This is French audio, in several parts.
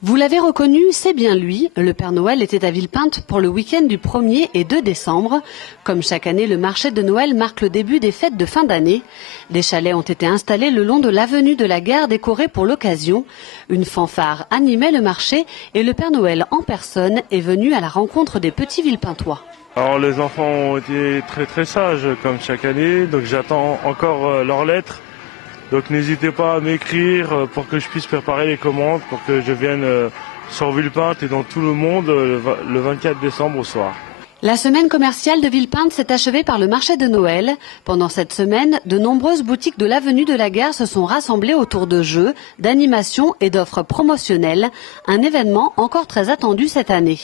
Vous l'avez reconnu, c'est bien lui. Le Père Noël était à Villepinte pour le week-end du 1er et 2 décembre. Comme chaque année, le marché de Noël marque le début des fêtes de fin d'année. Des chalets ont été installés le long de l'avenue de la Gare décorée pour l'occasion. Une fanfare animait le marché et le Père Noël en personne est venu à la rencontre des petits Villepintois. Alors les enfants ont été très sages comme chaque année, donc j'attends encore leurs lettres. Donc n'hésitez pas à m'écrire pour que je puisse préparer les commandes, pour que je vienne sur Villepinte et dans tout le monde le 24 décembre au soir. La semaine commerciale de Villepinte s'est achevée par le marché de Noël. Pendant cette semaine, de nombreuses boutiques de l'avenue de la Gare se sont rassemblées autour de jeux, d'animations et d'offres promotionnelles. Un événement encore très attendu cette année.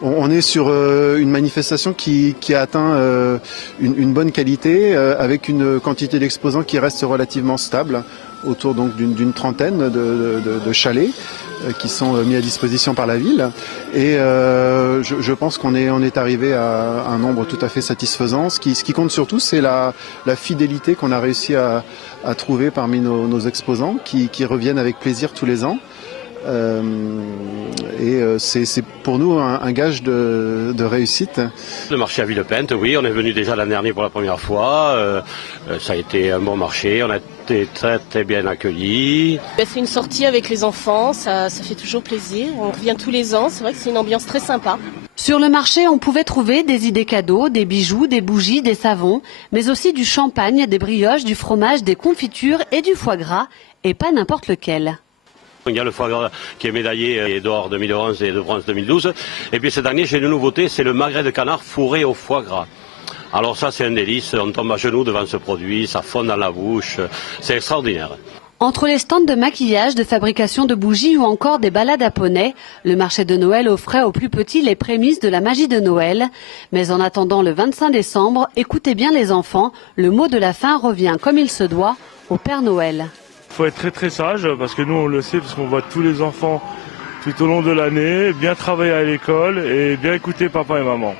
On est sur une manifestation qui a atteint une bonne qualité avec une quantité d'exposants qui reste relativement stable, autour donc d'une trentaine de chalets qui sont mis à disposition par la ville. Et je pense qu'on est arrivé à un nombre tout à fait satisfaisant. Ce qui compte surtout, c'est la fidélité qu'on a réussi à trouver parmi nos exposants qui reviennent avec plaisir tous les ans. C'est pour nous un gage de réussite. Le marché à Villepinte, oui, on est venu déjà l'année dernière pour la première fois. Ça a été un bon marché, on a été très bien accueillis. C'est une sortie avec les enfants, ça fait toujours plaisir. On revient tous les ans, c'est vrai que c'est une ambiance très sympa. Sur le marché, on pouvait trouver des idées cadeaux, des bijoux, des bougies, des savons, mais aussi du champagne, des brioches, du fromage, des confitures et du foie gras, et pas n'importe lequel. Il y a le foie gras qui est médaillé d'or 2011 et de bronze 2012. Et puis cette année, j'ai une nouveauté, c'est le magret de canard fourré au foie gras. Alors ça, c'est un délice, on tombe à genoux devant ce produit, ça fond dans la bouche, c'est extraordinaire. Entre les stands de maquillage, de fabrication de bougies ou encore des balades à poney, le marché de Noël offrait aux plus petits les prémices de la magie de Noël. Mais en attendant le 25 décembre, écoutez bien les enfants, le mot de la fin revient comme il se doit au Père Noël. Il faut être très sage parce que nous on le sait parce qu'on voit tous les enfants tout au long de l'année, bien travailler à l'école et bien écouter papa et maman.